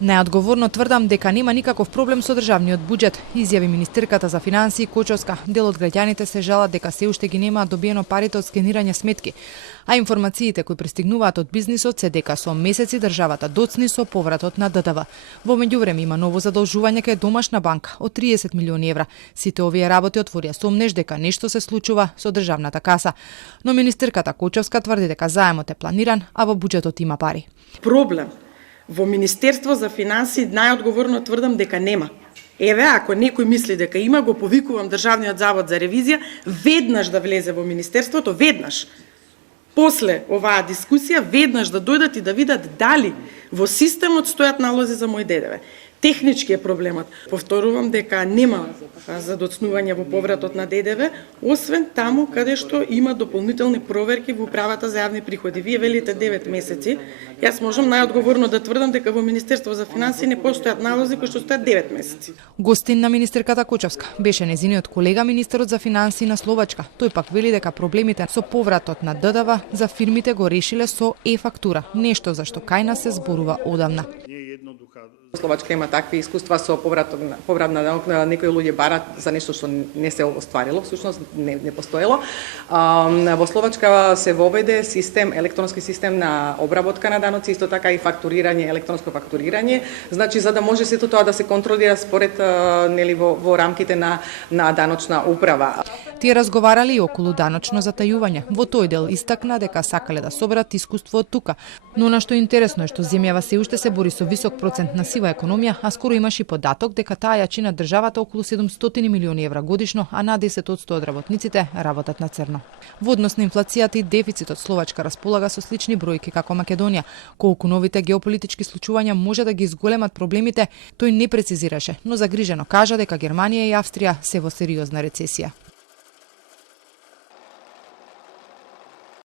Неодговорно тврдам дека нема никаков проблем со државниот буџет, изјави министерката за финансии Кочовска. Дел од граѓаните се жалат дека се уште ги немаат добиено парите од скенирање сметки, а информациите кои пристигнуваат од бизнисот се дека со месеци државата доцни со повратот на ДДВ. Во меѓувреме има ново задолжување кај домашна банка од 30 милиони евра. Сите овие работи отворија сомнеш дека нешто се случува со државната каса. Но министерката Кочовска тврди дека заемот е планиран, а во буџетот има пари. Проблем во Министерство за финансии најодговорно тврдам дека нема. Еве, ако некој мисли дека има, го повикувам Државниот завод за ревизија веднаш да влезе во Министерството, веднаш. После оваа дискусија, веднаш да дојдат и да видат дали во системот стојат налози за мој ДДВ. Технички е проблемот. Повторувам дека нема задоцнување во повратот на ДДВ, освен таму каде што има дополнителни проверки во управата за јавни приходи. Вие велите 9 месеци. Јас можам најодговорно да тврдам дека во Министерство за финансии не постојат налози кои што стојат 9 месеци. Гостин на министерката Кочовска беше нејзиниот колега министерот за финансии на Словачка. Тој пак вели дека проблемите со повратот на ДДВ за фирмите го решиле со е-фактура, нешто за што кај нас се зборува одамна. Словачка има такви искуства со поврат на данок, некои луѓе барат за нешто што не се остварило, всушност не постоело. Во Словачка се воведе систем, електронски систем на обработка на даноци, исто така и фактурирање, електронско фактурирање, значи за да може сето тоа да се контролира според нели во рамките на даночна управа. Тие разговарале и околу даночно затајување. Во тој дел истакна дека сакале да соберат искуство од тука. Но на што интересно е што земјава се уште се бори со висок процент на сива економија, а скоро имаше и податок дека таа ја чина државата околу 700 милиони евра годишно, а на 10% од работниците работат на црно. Во однос на инфлацијата и дефицитот, Словачка располага со слични бројки како Македонија. Колку новите геополитички случувања може да ги изголемат проблемите, тој не прецизираше, но загрижено кажа дека Германија и Австрија се во сериозна рецесија.